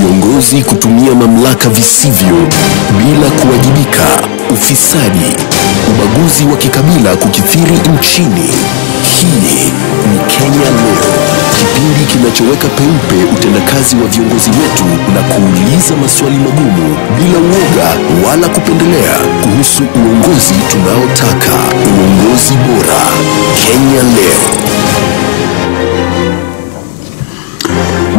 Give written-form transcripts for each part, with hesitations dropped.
viongozi kutumia mamlaka visivyo bila kuwajibika, ufisadi, ubaguzi wa kikabila kukithiri nchini. Hii ni Kenya Leo, kipindi kinachoweka peupe utendakazi wa viongozi wetu na kuuliza maswali magumu bila uoga wala kupendelea kuhusu uongozi tunaotaka, uongozi bora. Kenya Leo.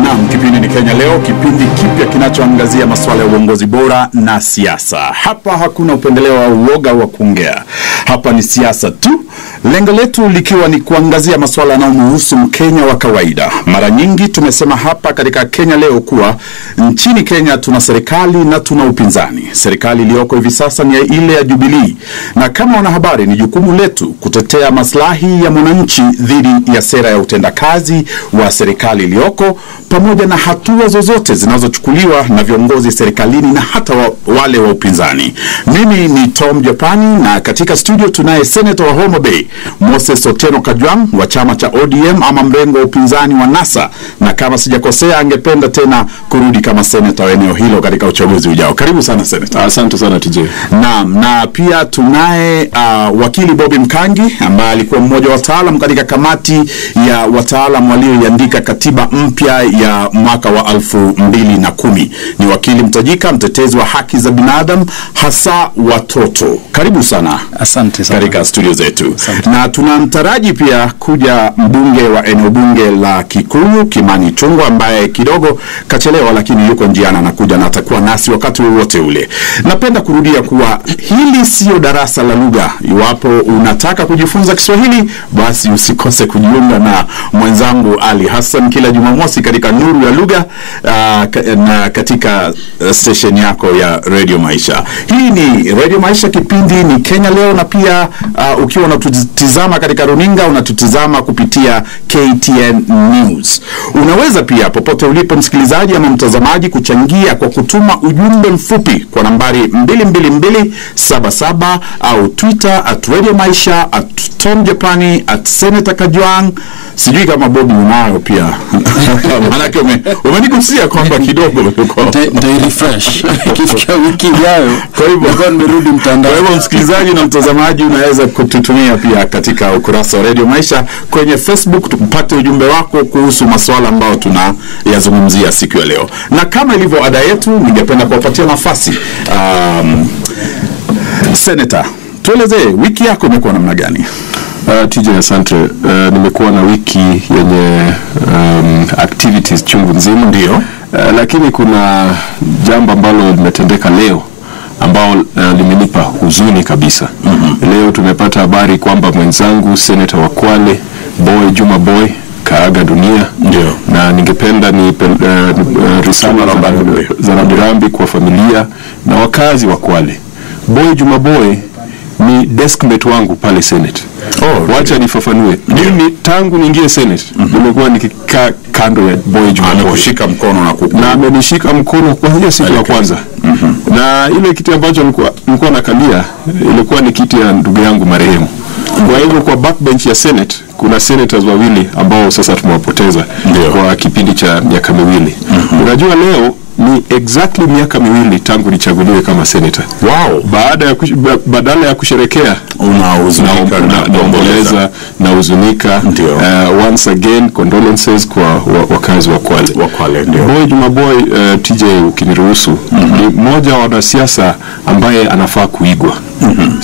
Naam, kipindi ni Kenya Leo, kipindi kipya kinachoangazia masuala ya uongozi bora na siasa. Hapa hakuna upendeleo wa uoga wa kuongea. Hapa ni siasa tu. Lengo letu likiwa ni kuangazia masuala yanayomhusu Mkenya wa kawaida. Mara nyingi tumesema hapa katika Kenya Leo kuwa nchini Kenya tuna serikali na tuna upinzani. Serikali iliyoko hivi sasa ni ile ya Jubilee. Na kama wanahabari ni jukumu letu kutetea maslahi ya mwananchi dhidi ya sera ya utendakazi wa serikali iliyoko, pamoja na hatua zozote zinazochukuliwa na viongozi serikalini na hata wale wa upinzani. Mimi ni Tom Japani na katika studio tunaye Senator wa Homa Bay, Moses Otieno Kajwang wa chama cha ODM ama mrengo wa upinzani wa NASA, na kama sijakosea angependa tena kurudi kama senator wa eneo hilo katika uchaguzi ujao. Karibu sana Senator. Asante sana TJ. Naam, na pia tunaye wakili Bobby Mkangi ambaye alikuwa mmoja wa wataalamu katika kamati ya wataalamu walioiandika katiba mpya ya mwaka wa 2010. Ni wakili mtajika, mtetezi wa haki za binadamu hasa watoto. Karibu sana. Asante sana katika studio zetu. Asante. Na tunamtaraji pia kuja mbunge wa eneo bunge la Kikuyu Kimani Ichung'wah ambaye kidogo kachelewa lakini yuko njiani anakuja na atakuwa nasi wakati wowote ule. Napenda kurudia kuwa hili sio darasa la lugha. Iwapo unataka kujifunza Kiswahili basi usikose kujiunga na mwenzangu Ali Hassan kila Jumamosi katika Nuru ya Lugha na katika station yako ya Radio Maisha. Hii ni Radio Maisha, kipindi ni Kenya Leo, na pia ukiwa unatutizama katika runinga unatutizama kupitia KTN News. Unaweza pia popote ulipo msikilizaji ama mtazamaji kuchangia kwa kutuma ujumbe mfupi kwa nambari 22277 au Twitter @Radio Maisha, @TomJapani, @Senator Kajwang. Sijui kama Bobby unayo pia. Manake umenigusia kwamba kidogo ndio refresh kifikia wiki ijayo. Kwa hivyo nimerudi mtandao. Kwa hivyo msikilizaji na mtazamaji unaweza kututumia pia katika ukurasa wa Radio Maisha kwenye Facebook tupate ujumbe wako kuhusu masuala ambayo tunayazungumzia siku ya leo. Na kama ilivyo ada yetu, ningependa kuwapatia nafasi Senator, tuelezee wiki yako imekuwa namna gani? TJ, asante. Nimekuwa na wiki yenye activities chungu nzima. Ndio. Lakini kuna jambo ambalo limetendeka leo ambao limenipa huzuni kabisa. Leo tumepata habari kwamba mwenzangu Senator wa Kwale Juma Boy kaaga dunia. Ndio. Na ningependa ni risala za rambirambi kwa familia na wakazi wa Kwale. Juma Boy ni deskmate wangu pale Senate. Wacha nifafanue. Mimi tangu niingie Senate nimekuwa nikikaa kando ya Juma Boy. Amekushika mkono na amenishika mkono kwa hiyo siku ya kwanza. Na ile kiti ambacho nilikuwa nakalia ilikuwa ni kiti ya ndugu yangu marehemu. Kwa hivyo kwa backbench ya Senate kuna senators wawili ambao sasa tumewapoteza kwa kipindi cha miaka miwili. Unajua leo ni exactly miaka miwili tangu nichaguliwe kama senator. Wow. Badala ya kusherekea unahuzunika naomboleza na huzunika. Once again condolences kwa wakazi wa Kwale. Juma Boy, TJ ukiniruhusu, ni mmoja wa wanasiasa ambaye anafaa kuigwa.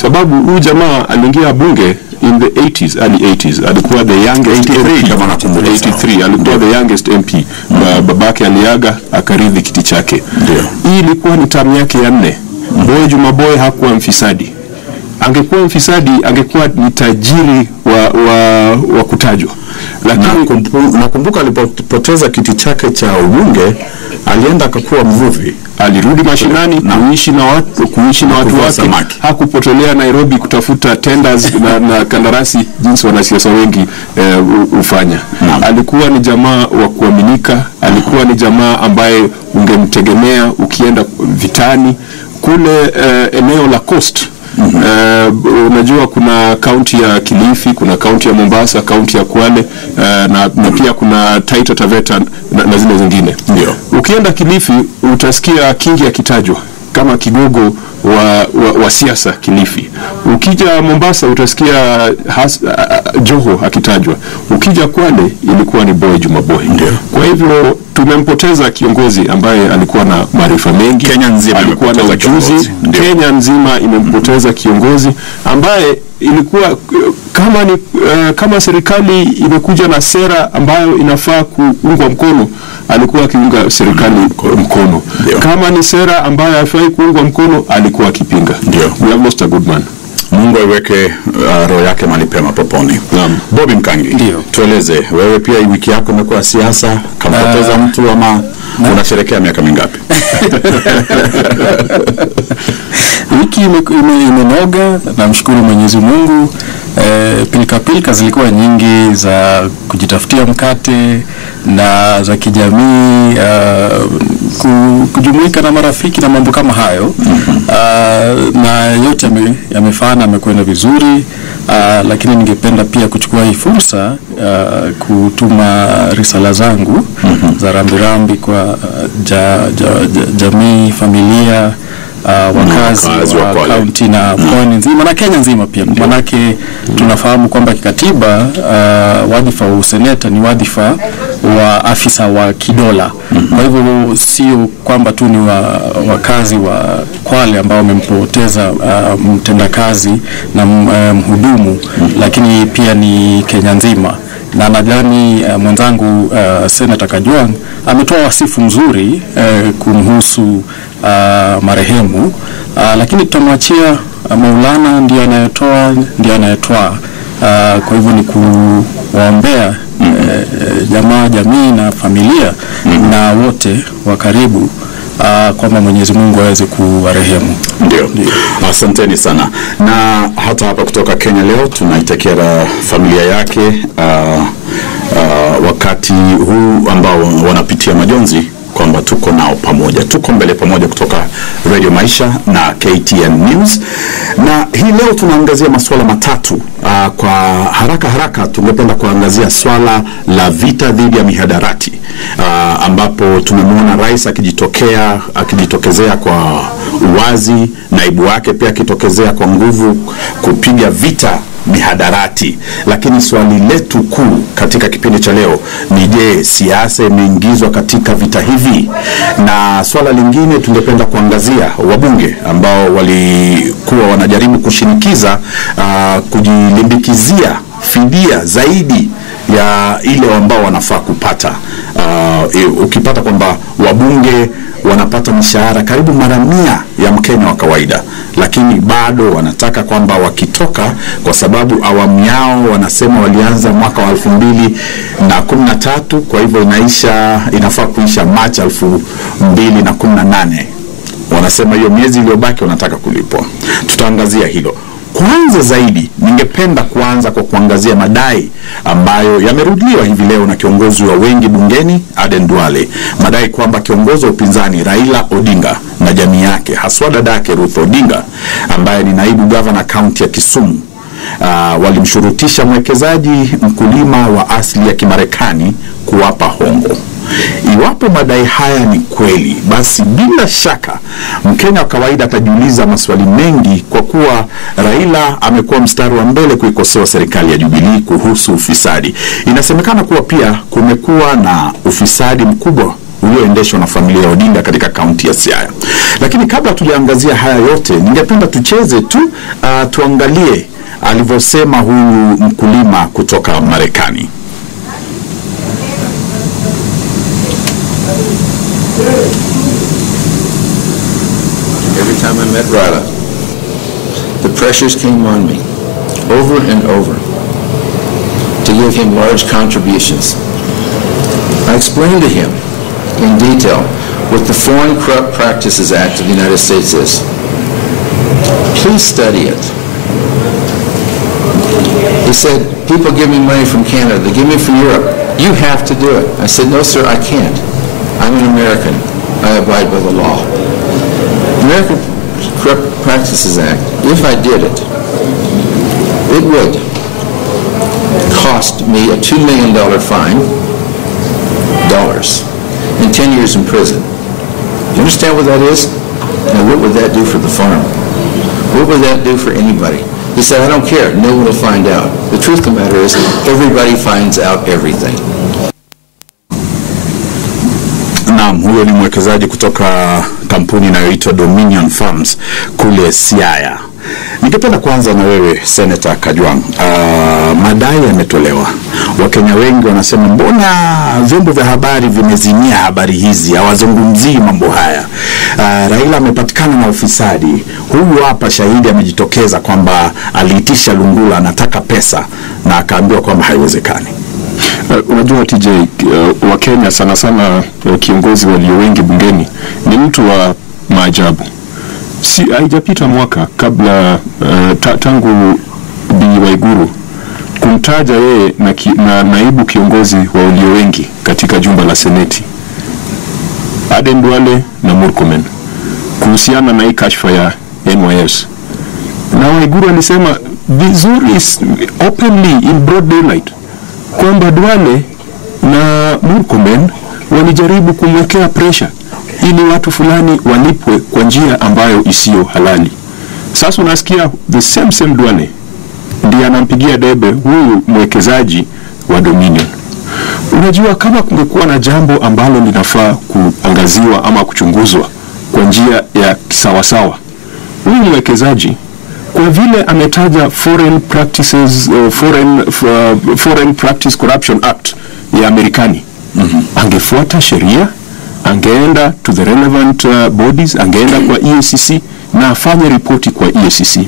Sababu huyu jamaa aliingia bunge in the 80s, early 80s. Alikuwa the youngest 83 alikuwa the youngest MP. Babake aliaga akaridhi kiti chake. Hii ilikuwa ni term yake ya 4. Juma Boy hakuwa mfisadi. Angekuwa mfisadi angekuwa ni tajiri wa kutajwa. Lakini nakumbuka alipoteza kiti chake cha ubunge alienda akakuwa mvuvi. Alirudi mashinani kuishi na watu wake. Hakupotelea Nairobi kutafuta tenders na kandarasi jinsi wanasiasa wengi ufanya. Alikuwa ni jamaa wa kuaminika, alikuwa ni jamaa ambaye ungemtegemea ukienda vitani kule eneo la Coast. Unajua kuna kaunti ya Kilifi, kuna kaunti ya Mombasa, kaunti ya Kwale, na pia kuna Taita Taveta na zile zingine. Ndio. Ukienda Kilifi utasikia Kingi akitajwa kama kigogo wa siasa Kilifi. Ukija Mombasa utasikia Joho akitajwa. Ukija Kwale ilikuwa ni Boy Juma Boy. Kwa hivyo tumempoteza kiongozi ambaye alikuwa na maarifa mengi. Kenya nzima alikuwa na ujuzi. Kenya nzima imempoteza kiongozi ambaye ilikuwa kama serikali imekuja na sera ambayo inafaa kuungwa mkono, alikuwa akiunga serikali mkono. Kama ni sera ambayo haifai kuungwa mkono, alikuwa akipinga. We have lost a good man. Mungu aiweke roho yake mahali pema peponi. Bobby Mkangi, tueleze wewe pia wiki yako imekuwa siasa, kampoteza mtu ama unasherehekea miaka mingapi? Wiki imenoga, namshukuru Mwenyezi Mungu. Pilika zilikuwa nyingi za kujitafutia mkate na za kijamii, kujumuika na marafiki na mambo kama hayo. Na yote yamefana, yamekwenda vizuri. Lakini ningependa pia kuchukua hii fursa kutuma risala zangu za rambirambi kwa jamii, familia, wakazi wa kaunti na pwani nzima na Kenya nzima pia. Manake tunafahamu kwamba kikatiba wadhifa wa useneta ni wadhifa wa afisa wa kidola. Kwa hivyo sio kwamba tu ni wakazi wa Kwale ambao wamempoteza mtendakazi na mhudumu, lakini pia ni Kenya nzima. Na nadhani mwenzangu Senator Kajwang ametoa wasifu mzuri kumhusu marehemu, lakini tutamwachia Maulana ndiye anayetoa, ndiye anayetoa. Kwa hivyo ni kuwaombea jamii na familia na wote wa karibu kwamba Mwenyezi Mungu aweze kuwarehemu. Ndio. Asanteni sana. Na hata hapa kutoka Kenya leo tunaitakia familia yake wakati huu ambao wanapitia majonzi, kwamba tuko nao pamoja, tuko mbele pamoja kutoka Radio Maisha na KTN News. Na hii leo tunaangazia masuala matatu. Kwa haraka tungependa kuangazia swala la vita dhidi ya mihadarati, ambapo tumemwona rais akijitokezea kwa uwazi, naibu wake pia akitokezea kwa nguvu kupiga vita mihadarati. Lakini swali letu kuu katika kipindi cha leo ni je, siasa imeingizwa katika vita hivi? Na swala lingine tungependa kuangazia wabunge ambao walikuwa wanajaribu kushinikiza kujilimbikizia fidia zaidi ya ile ambao wanafaa kupata. Ukipata kwamba wabunge wanapata mishahara karibu mara 100 ya Mkenya wa kawaida, lakini bado wanataka kwamba wakitoka, kwa sababu awamu yao wanasema walianza mwaka wa 2013, kwa hivyo inafaa kuisha Machi 2018. Wanasema hiyo miezi iliyobaki wanataka kulipwa. Tutaangazia hilo. Kwanza zaidi ningependa kuanza kwa kuangazia madai ambayo yamerudiwa hivi leo na kiongozi wa wengi bungeni Aden Duale. Madai kwamba kiongozi wa upinzani Raila Odinga na jamii yake, haswa dadake Ruth Odinga ambaye ni naibu governor kaunti ya Kisumu, walimshurutisha mwekezaji mkulima wa asili ya Kimarekani kuwapa hongo. Iwapo madai haya ni kweli, basi bila shaka Mkenya wa kawaida atajiuliza maswali mengi, kwa kuwa Raila amekuwa mstari wa mbele kuikosoa serikali ya Jubilee kuhusu ufisadi. Inasemekana kuwa pia kumekuwa na ufisadi mkubwa ulioendeshwa na familia ya Odinga katika kaunti ya Siaya. Lakini kabla tujaangazia haya yote, ningependa tucheze tu tuangalie alivyosema huyu mkulima kutoka Marekani. Every time I met Raila, the pressures came on me over and over to give him large contributions. I explained to him in detail what the Foreign Corrupt Practices Act of the United States is. Please study it. He said, people give me money from Canada, they give me from Europe. You have to do it. I said, no sir, I can't. I'm an American. I abide by the law. American Corrupt Practices Act, if I did it, it would cost me a $2 million fine, and 10 years in prison. You understand what that is? Now, what would that do for the farm? What would that do for anybody? He said, I don't care. No one will find out. The truth of the matter is, everybody finds out everything. Naam, huyo ni mwekezaji kutoka kampuni inayoitwa Dominion Farms kule Siaya. Ningependa kuanza na wewe Senator Kajwang. Madai yametolewa. Wakenya wengi wanasema mbona vyombo vya habari vimezimia habari hizi, hawazungumzii mambo haya. Raila amepatikana na ufisadi. Huyu hapa shahidi amejitokeza kwamba aliitisha Lungula anataka pesa na akaambiwa kwamba haiwezekani. Unajua TJ, wa Kenya sana sana kiongozi walio wengi bungeni ni mtu wa maajabu. Si haijapita mwaka kabla tangu Bi Waiguru kumtaja yeye na naibu kiongozi wa walio wengi katika jumba la Seneti, Aden Duale na Murkomen, kuhusiana na hii kashfa ya NYS. Na Waiguru alisema vizuri openly in broad daylight kwamba Duale na Murkomen walijaribu kumwekea pressure ili watu fulani walipwe kwa njia ambayo isiyo halali. Sasa unasikia the same Duale ndiye anampigia debe huyu mwekezaji wa Dominion. Unajua, kama kungekuwa na jambo ambalo linafaa kuangaziwa ama kuchunguzwa kwa njia ya kisawasawa, huyu mwekezaji kwa vile ametaja Foreign Practice Corruption Act ya Amerikani, angefuata sheria, angeenda to the relevant bodies, angeenda kwa EACC na afanye ripoti kwa EACC.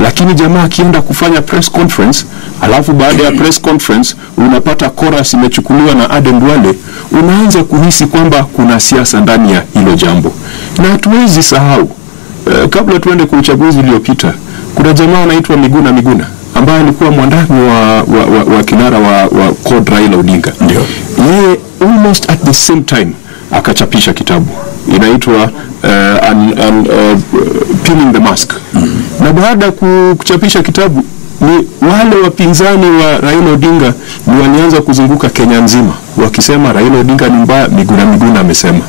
Lakini jamaa akienda kufanya press conference, alafu baada ya press conference unapata chorus imechukuliwa na Aden Duale, unaanza kuhisi kwamba kuna siasa ndani ya hilo jambo. Na hatuwezi sahau, kabla tuende kwa uchaguzi uliopita, kuna jamaa anaitwa Miguna ambaye alikuwa mwandani wa kinara wa CORD Raila Odinga. Ndio. Yeye almost at the same time akachapisha kitabu inaitwa Pinning the Mask. Na baada ya kuchapisha kitabu, ni wale wapinzani wa Raila Odinga ni walianza kuzunguka Kenya nzima wakisema Raila Odinga ni mbaya. Miguna amesema.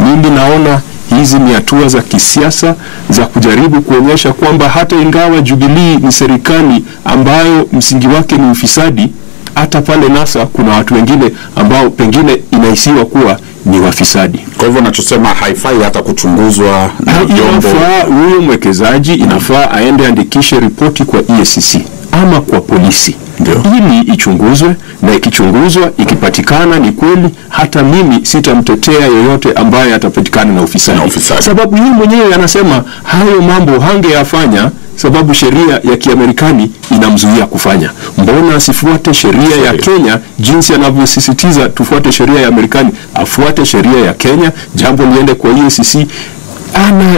Mimi naona hizi ni hatua za kisiasa za kujaribu kuonyesha kwamba hata ingawa Jubilee ni serikali ambayo msingi wake ni ufisadi, hata pale NASA kuna watu wengine ambao pengine inahisiwa kuwa ni wafisadi. Kwa hivyo nachosema haifai hata kuchunguzwa na vyombo. Huyo mwekezaji inafaa aende andikishe ripoti kwa EACC ama kwa polisi. Ndio. Ili ichunguzwe, na ikichunguzwa ikipatikana ni kweli, hata mimi sitamtetea yoyote ambaye atapatikana na ufisadi. Sababu yeye mwenyewe anasema hayo mambo hangeyafanya sababu sheria ya Kiamerikani inamzuia kufanya. Mbona asifuate sheria ya Kenya jinsi anavyosisitiza tufuate sheria ya Amerikani? Afuate sheria ya Kenya, jambo liende kwa EACC.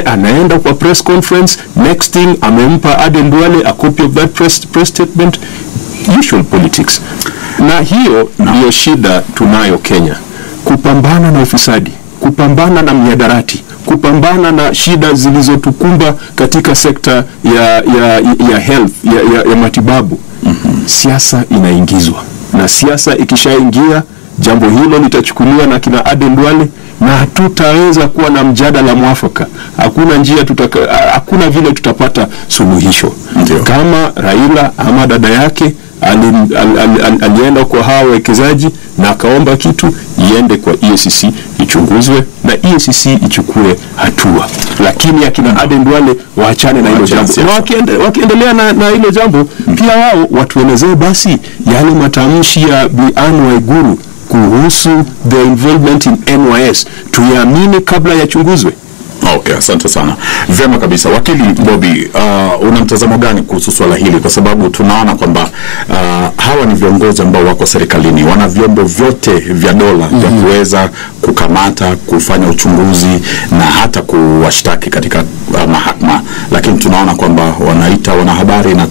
Anaenda kwa press conference, next thing amempa Aden Duale a copy of that press statement. Usual politics. Na hiyo ndiyo shida tunayo Kenya. Kupambana na ufisadi, kupambana na mihadarati, kupambana na shida zilizotukumba katika sekta ya health, ya matibabu. Siasa inaingizwa. Na siasa ikishaingia, jambo hilo litachukuliwa na kina Aden Duale na hatutaweza kuwa na mjadala mwafaka. Hakuna vile tutapata suluhisho. Ndiyo. Kama Raila ama dada yake alienda kwa hawa wekezaji na akaomba kitu, iende kwa EACC ichunguzwe na EACC ichukue hatua. Lakini akina Aden Duale waachane na hilo jambo. Wakiendelea na hilo jambo, pia wao watuelezee basi yale matamshi ya Bi Anne Waiguru kuhusu the involvement in NYS tuyaamini kabla ya chunguzwe. Okay, asante sana. Vyema kabisa. Wakili Bobby, una mtazamo gani kuhusu swala hili? Kwa sababu tunaona kwamba hawa ni viongozi ambao wako serikalini, wana vyombo vyote vya dola vya kuweza kukamata, kufanya uchunguzi na hata kuwashtaki katika mahakama, lakini tunaona kwamba wanaita wanahabari na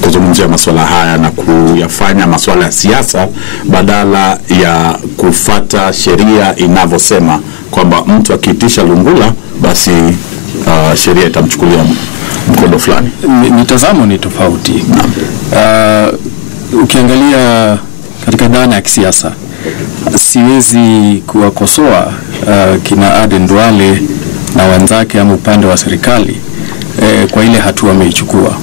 kuzungumzia masuala haya na kuyafanya masuala ya siasa badala ya kufata sheria inavyosema kwamba mtu akiitisha Lungula basi sheria itamchukulia mkondo fulani. Mitazamo ni tofauti. Ukiangalia katika dhana ya kisiasa, siwezi kuwakosoa kina Aden Duale na wenzake ama upande wa serikali kwa ile hatua ameichukua,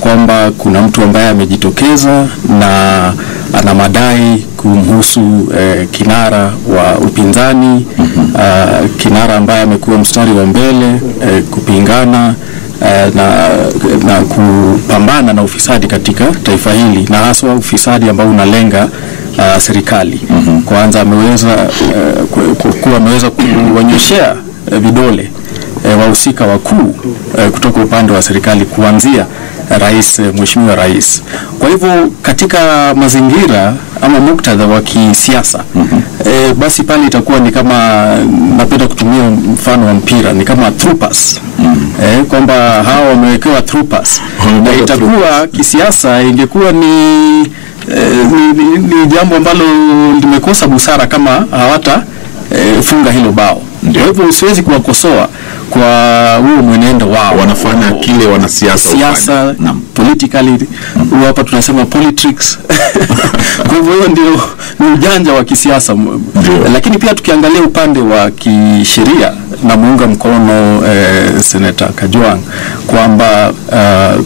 kwamba kuna mtu ambaye amejitokeza na ana madai kumhusu kinara wa upinzani, kinara ambaye amekuwa mstari wa mbele kupingana na kupambana na ufisadi katika taifa hili, na haswa ufisadi ambao unalenga serikali. Kwanza ameweza kuwanyoshea vidole wahusika wakuu kutoka upande wa serikali, kuanzia mheshimiwa rais. Kwa hivyo katika mazingira ama muktadha wa kisiasa, basi pale itakuwa ni kama, napenda kutumia mfano wa mpira, ni kama through pass. Kwamba hao wamewekewa through pass, na itakuwa kisiasa ingekuwa ni jambo ambalo limekosa busara kama hawata funga hilo bao. Kwa hivyo siwezi kuwakosoa kwa huo mwenendo wao. Wanafanya kile wanasiasa politically, hapa tunasema politics. Kwa hivyo ndio ni ujanja wa kisiasa. Lakini pia tukiangalia upande wa kisheria, na muunga mkono Senator Kajwang' kwamba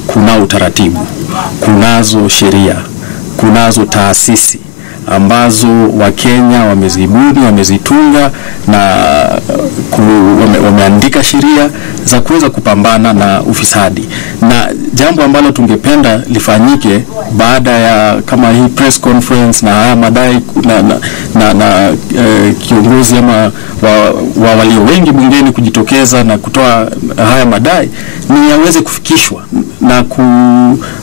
kuna utaratibu, kunazo sheria, kunazo taasisi ambazo Wakenya wamezibuni, wamezitunga na wameandika sheria za kuweza kupambana na ufisadi. Na jambo ambalo tungependa lifanyike baada ya kama hii press conference na haya madai na kiongozi ama wa walio wengi bungeni kujitokeza na kutoa haya madai, ni yaweze kufikishwa na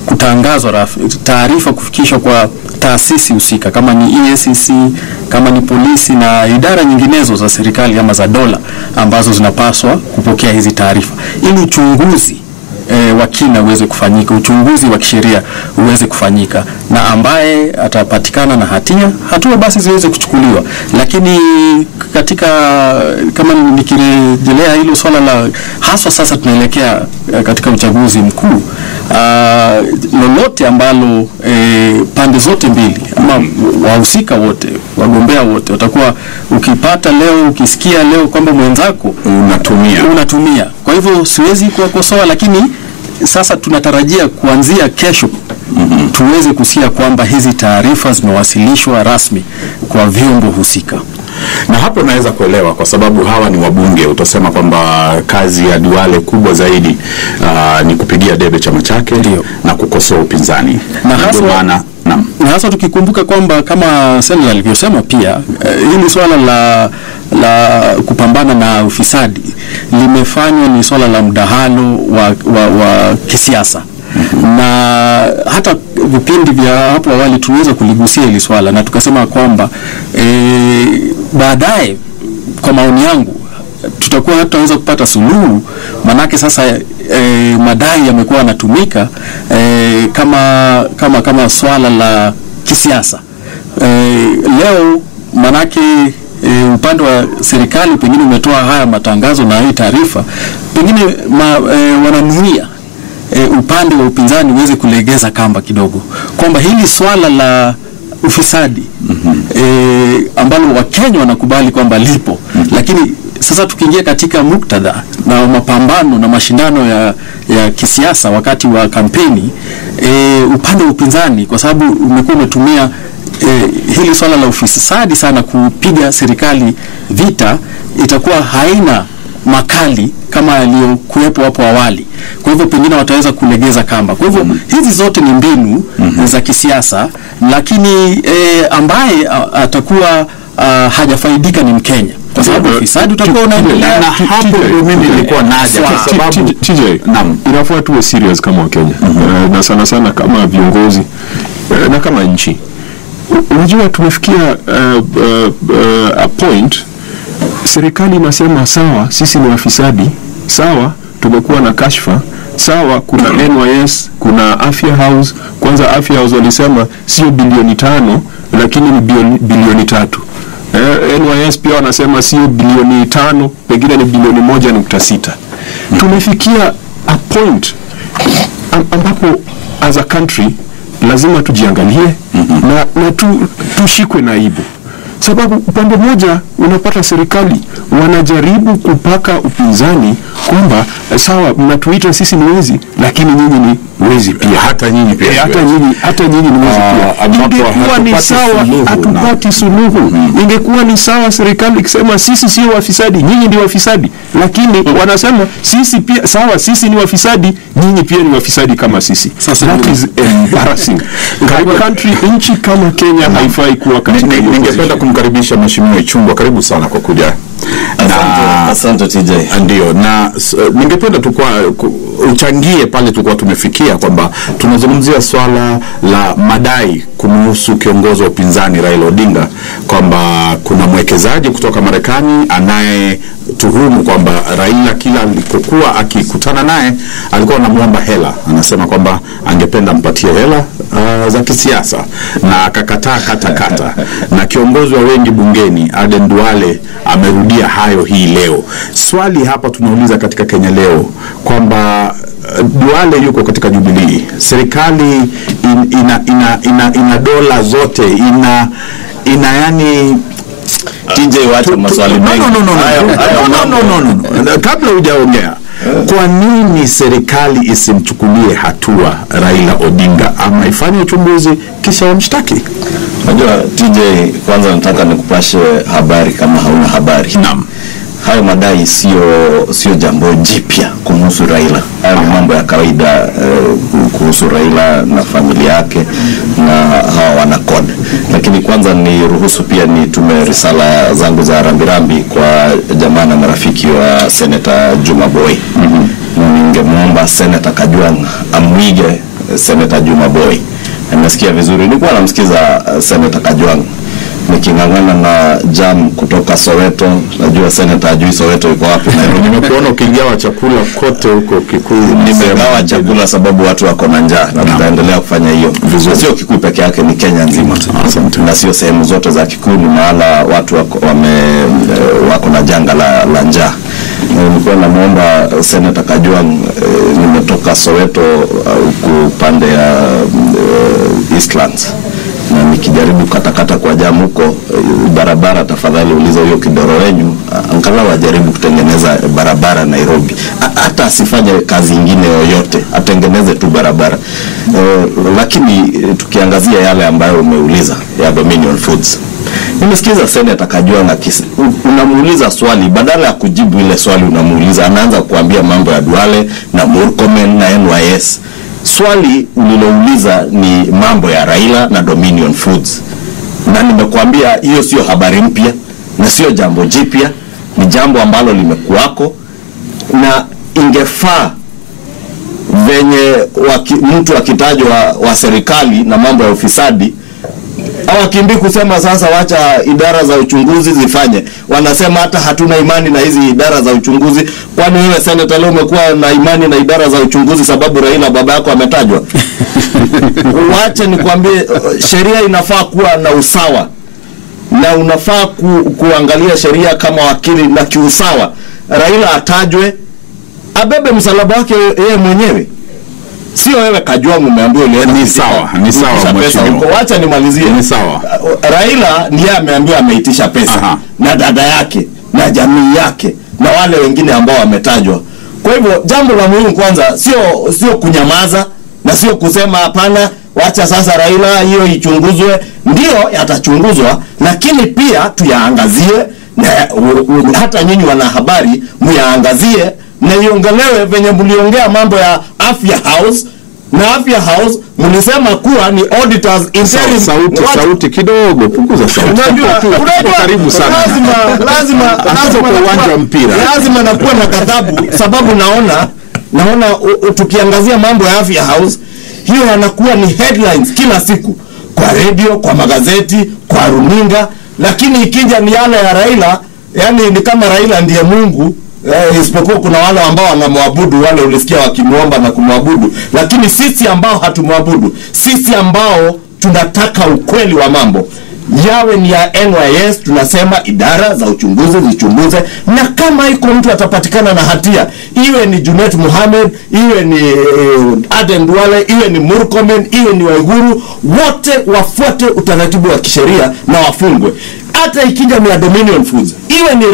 kutangazwa, taarifa kufikishwa kwa taasisi husika, kama ni EACC, kama ni polisi na idara nyinginezo za serikali ama za dola ambazo zinapaswa kupokea hizi taarifa, ili uchunguzi wa kina uweze kufanyika, uchunguzi wa kisheria uweze kufanyika, na ambaye atapatikana na hatua basi ziweze kuchukuliwa. Lakini katika, kama nikirejelea hilo swala la haswa, sasa tunaelekea katika uchaguzi mkuu, lolote ambalo pande zote mbili ama wahusika wote, wagombea wote watakuwa, ukipata leo, ukisikia leo kwamba mwenzako unatumia. Kwa hivyo siwezi kuwakosoa, lakini sasa tunatarajia kuanzia kesho tuweze kusikia kwamba hizi taarifa zimewasilishwa rasmi kwa vyombo husika. Na hapo naweza kuelewa, kwa sababu hawa ni wabunge. Utasema kwamba kazi ya Duale kubwa zaidi ni kupigia debe chama chake na kukosoa upinzani. Na hasa tukikumbuka kwamba kama Senator alivyosema pia, hili swala la kupambana na ufisadi limefanywa ni swala la mdahalo wa kisiasa. Na hata vipindi vya hapo awali tuweza kuligusia hili swala, na tukasema kwamba baadaye, kwa maoni yangu, tutakuwa hataweza kupata suluhu, manake sasa madai yamekuwa yanatumika kama swala la kisiasa. Leo manake upande wa serikali pengine umetoa haya matangazo na hii taarifa, pengine wananuia upande wa upinzani uweze kulegeza kamba kidogo, kwamba hili swala la ufisadi ambalo Wakenya wanakubali kwamba lipo, lakini sasa tukiingia katika muktadha na mapambano na mashindano ya kisiasa wakati wa kampeni, upande wa upinzani, kwa sababu umekuwa umetumia hili swala la ufisadi sana kupiga serikali vita, itakuwa haina makali kama yaliyokuwepo hapo awali. Kwa hivyo pengine wataweza kulegeza kamba. Kwa hivyo hizi zote ni mbinu za kisiasa, lakini ambaye atakuwa hajafaidika ni Mkenya, kwa sababu ufisadi utakuwa unaendelea. Na hapo mimi nilikuwa naja, kwa sababu TJ, inafaa tuwe serious kama Wakenya, na sana kama viongozi na kama nchi. Unajua tumefikia a point, serikali inasema sawa, sisi ni wafisadi, sawa, tumekuwa na kashfa, sawa, kuna NYS, kuna Afya House. Kwanza Afya House walisema sio bilioni 5 lakini ni bilioni 3. NYS pia wanasema sio bilioni 5, pengine ni bilioni 1.6. Tumefikia a point ambapo as a country lazima tujiangalie na tushikwe na aibu. Sababu upande moja unapata serikali wanajaribu kupaka upinzani kwamba sawa mnatuita sisi ni wezi, lakini nyinyi ni wezi pia. Hata nyinyi pia. Hata nyinyi ni wezi pia. Ingekuwa ni sawa, hatupati suluhu. Ingekuwa ni sawa serikali ikisema sisi sio wafisadi, nyinyi ndio wafisadi. Lakini wanasema sisi pia sawa, sisi ni wafisadi, nyinyi pia ni wafisadi kama sisi. That is embarrassing. Country, nchi kama Kenya haifai kuwa katika hiyo. Ningependa kumkaribisha Mheshimiwa Ichung'wah, karibu sana kwa kuja. Asante TJ. Ndio, na ningependa tu kwa uchangie pale tulikuwa tumefikia kwamba tunazungumzia swala la madai kumhusu kiongozi wa upinzani Raila Odinga kwamba kuna mwekezaji kutoka Marekani anayetuhumu kwamba Raila kila alikokuwa akikutana naye alikuwa anamuomba hela. Anasema kwamba angependa mpatie hela za kisiasa na akakataa kata. Na kiongozi wa wengi bungeni Aden Duale amerudia hayo hii leo. Swali hapa tunauliza katika Kenya leo kwamba Duale yuko katika Jubilee. Serikali ina dola zote, ina yani TJ wacha maswali mengi. No. Kabla hujaongea, kwa nini serikali isimchukulie hatua Raila Odinga ama ifanye uchunguzi kisha wamshtaki? Unajua TJ, kwanza nataka nikupashe habari kama hauna habari. Naam. Hayo madai sio jambo jipya kuhusu Raila. Hayo mambo ya kawaida kuhusu Raila na familia yake na hawa wanakod. Lakini kwanza ni ruhusu pia nitume risala zangu za rambirambi kwa jamaa na marafiki wa Senator Juma Boy. Ningemuomba Senator Kajwang amwige Senator Juma Boy. Nimesikia vizuri, nilikuwa namsikiza Senator Kajwang nikingangana na jam kutoka Soweto. Najua Senator ajui Soweto iko wapi. Na nimekuona ukigawa chakula kote huko Kikuyu. Nimegawa chakula sababu watu wako na njaa na tutaendelea kufanya hiyo. Sio Kikuyu peke yake, ni Kenya nzima. Na sio sehemu zote za Kikuyu, ni mahala watu wako na janga la njaa. Nilikuwa namuomba Senator Kajwang, nimetoka Soweto upande ya Eastlands, na nikijaribu katakata kwa jamu huko barabara, tafadhali uliza hiyo Kidoro wenyu angalau wajaribu kutengeneza barabara Nairobi. Hata asifanye kazi nyingine yoyote, atengeneze tu barabara. Lakini tukiangazia yale ambayo umeuliza ya Dominion Foods, nimesikiza Senator Kajwang unamuuliza swali, badala ya kujibu ile swali unamuuliza, anaanza kuambia mambo ya Duale na Murkomen na NYS. Swali ulilouliza ni mambo ya Raila na Dominion Foods. Na nimekuambia hiyo sio habari mpya na sio jambo jipya, ni jambo ambalo limekuwako, na ingefaa venye mtu akitajwa wa serikali na mambo ya ufisadi hawakimbii kusema sasa wacha idara za uchunguzi zifanye. Wanasema hata hatuna imani na hizi idara za uchunguzi. Kwani wewe Senator leo umekuwa na imani na idara za uchunguzi sababu Raila baba yako ametajwa? Wacha nikwambie, sheria inafaa kuwa na usawa, na unafaa kuangalia sheria kama wakili na kiusawa. Raila atajwe, abebe msalaba wake yeye mwenyewe. Sio wewe Kajwang umeambiwa ni sawa mheshimiwa. Wacha nimalizie. Ni sawa. Raila ndiye ameambiwa ameitisha pesa na dada yake na jamii yake na wale wengine ambao wametajwa. Kwa hivyo jambo la muhimu kwanza sio kunyamaza na sio kusema hapana, wacha sasa Raila hiyo ichunguzwe. Ndio yatachunguzwa, lakini pia tuyaangazie, na hata nyinyi wanahabari muyaangazie na iongelewe venye mliongea mambo ya Afya House. Na Afya House mlisema kuwa ni auditors interim. Sauti kidogo, punguza sauti. Unajua karibu sana. Lazima kwa uwanja wa mpira. Lazima nakuwa na kadhabu sababu naona tukiangazia mambo ya Afya House, hiyo yanakuwa ni headlines kila siku kwa radio, kwa magazeti, kwa runinga. Lakini ikija ni yale ya Raila, yani ni kama Raila ndiye Mungu. Isipokuwa kuna wale ambao wanamwabudu, wale ulisikia wakimuomba na kumwabudu. Lakini sisi ambao hatumwabudu, sisi ambao tunataka ukweli wa mambo, yawe ni ya NYS, tunasema idara za uchunguzi zichunguze, na kama iko mtu atapatikana na hatia, iwe ni Junet Mohamed, iwe ni Aden Duale, iwe ni Murkomen, iwe ni Waiguru, wote wafuate utaratibu wa kisheria na wafungwe. Hata ikija ni Dominion Foods, iwe ni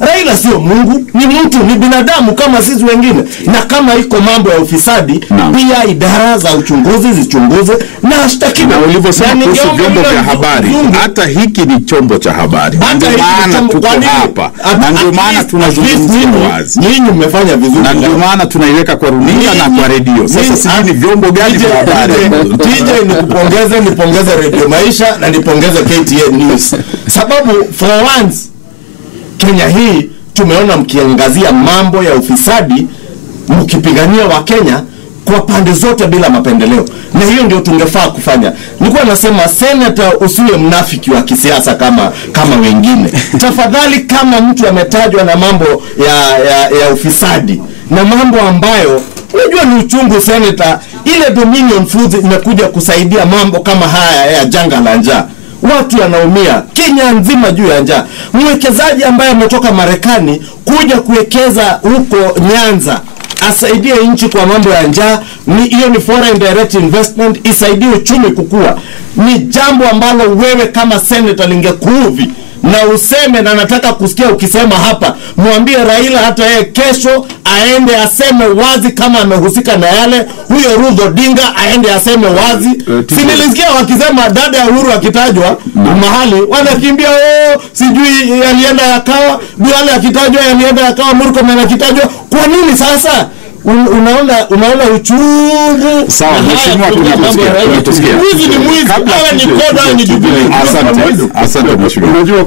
Raila sio Mungu, ni mtu, ni binadamu kama sisi wengine. Na kama iko mambo ya ufisadi, pia idara za uchunguzi zichunguze na ashtakiwe. Na ulivyosema kuhusu vyombo vya habari, hata hiki ni chombo cha habari. Ndio maana tuko hapa. Na ndio maana tunazungumzia wazi. Nyinyi mmefanya vizuri. Na ndio maana tunaiweka kwa runinga na kwa redio. Sasa sisi ni vyombo gani vya habari? TJ nipongeze Radio Maisha na nipongeze KTN News. Sababu for once Kenya hii tumeona mkiangazia mambo ya ufisadi, mkipigania wa Kenya kwa pande zote bila mapendeleo. Na hiyo ndio tungefaa kufanya. Nilikuwa nasema senator, usiwe mnafiki wa kisiasa kama wengine. Tafadhali, kama mtu ametajwa na mambo ya ufisadi na mambo ambayo unajua ni uchungu, senator, ile Dominion Foods imekuja kusaidia mambo kama haya ya janga la njaa. Watu wanaumia Kenya nzima juu ya njaa. Mwekezaji ambaye ametoka Marekani kuja kuwekeza huko Nyanza asaidie nchi kwa mambo ya njaa, hiyo ni foreign direct investment, isaidie uchumi kukua. Ni jambo ambalo wewe kama senator lingekuudhi na useme, na nataka kusikia ukisema hapa, mwambie Raila hata yeye kesho aende aseme wazi kama amehusika na yale. Huyo Ruth Odinga aende aseme wazi. Sinilisikia wakisema dada ya Uhuru akitajwa mahali wanakimbia, sijui alienda Yakawa, Duale akitajwa alienda Yakawa, Murkomen akitajwa. Kwa nini sasa? Unaona uchungu. Sawa, mheshimiwa, tunatusikia. Mwizi ni mwizi, awe ni koda ni Jubilee. Asante mheshimiwa. Unajua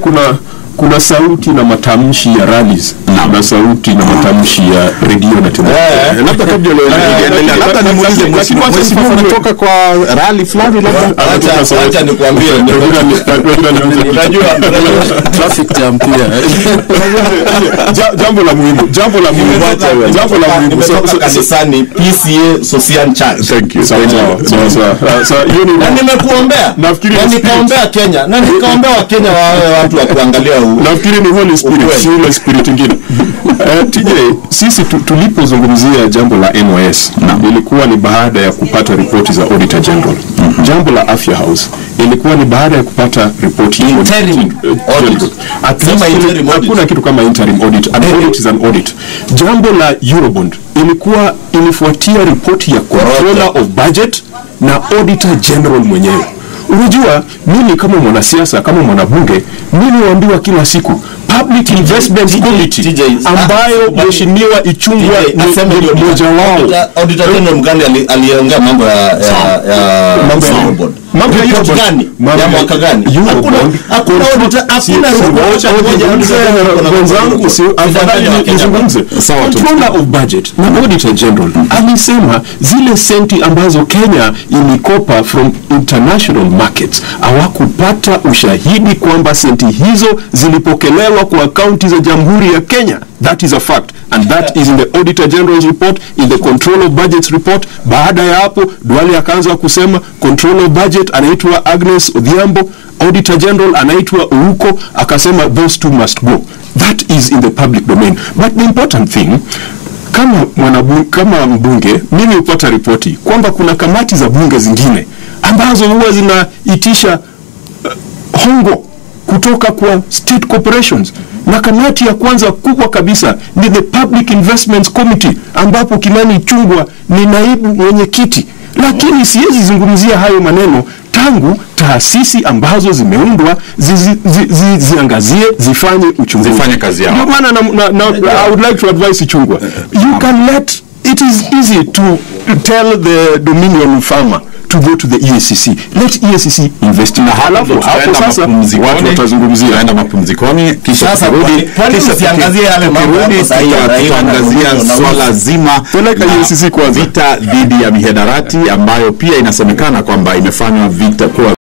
kuna sauti na matamshi ya rallies na sauti na matamshi ya redio na television. Labda kabla endelea, labda nimuulize mheshimiwa unatoka kwa rally fulani, labda acha nikwambie, unajua traffic jam pia. Jambo la muhimu kanisani PCA Social Church. Thank you. Sawa. Hiyo ni na nimekuombea. Nafikiri nikaombea Kenya. Na nikaombea wa Kenya watu wa kuangalia nafikiri ni Holy Spirit, si Holy Spirit nyingine. TJ, sisi tulipozungumzia jambo la NYS ilikuwa ni baada ya kupata ripoti za Auditor General. Jambo la Afya House ilikuwa ni baada ya kupata ripoti ya interim audit. Hakuna kitu kama interim audit. An audit is an audit. Jambo la Eurobond ilikuwa ilifuatia ripoti ya Controller of Budget na Auditor General mwenyewe. Unajua, mimi kama mwanasiasa, kama mwanabunge, mimi huambiwa kila siku Public Investment Committee ambayo mheshimiwa Ichung'wah ni mmoja wao. Auditor General Mgandi aliongea mambo ya Eurobond. Mambo ya gani? Ya mwaka gani? Hakuna auditor, hakuna Controller of Budget na Auditor General alisema zile senti ambazo Kenya ilikopa from international markets hawakupata ushahidi kwamba senti hizo zilipokelewa kwa akaunti za Jamhuri ya Kenya. That is a fact, and that is in the Auditor General's report, in the Control of Budget's report. Baada ya hapo Duale akaanza kusema Control of Budget anaitwa Agnes Odhiambo, Auditor General anaitwa Uruko, akasema those two must go. That is in the public domain. But the important thing, kama mbunge, mimi upata ripoti kwamba kuna kamati za bunge zingine ambazo huwa zinaitisha hongo kutoka kwa state corporations. Na kamati ya kwanza kubwa kabisa ni the Public Investments Committee, ambapo Kimani Ichung'wah ni naibu mwenyekiti. Lakini siwezi zungumzia hayo maneno tangu taasisi ambazo zimeundwa ziangazie, zifanye uchunguzi, zifanye kazi yao. Ndio maana I would like to advise Ichung'wah, you can let, it is easy to tell the Dominion farmer to go to the EACC. Let EACC investigate. Na hapo sasa watu watazungumzia naenda mapumzikoni, kisha turudi, kisha tuangazie yale mambo hapo sahihi, tuangazie swala zima la EACC kwanza, vita dhidi ya mihadarati ambayo pia inasemekana kwamba imefanywa vita kwa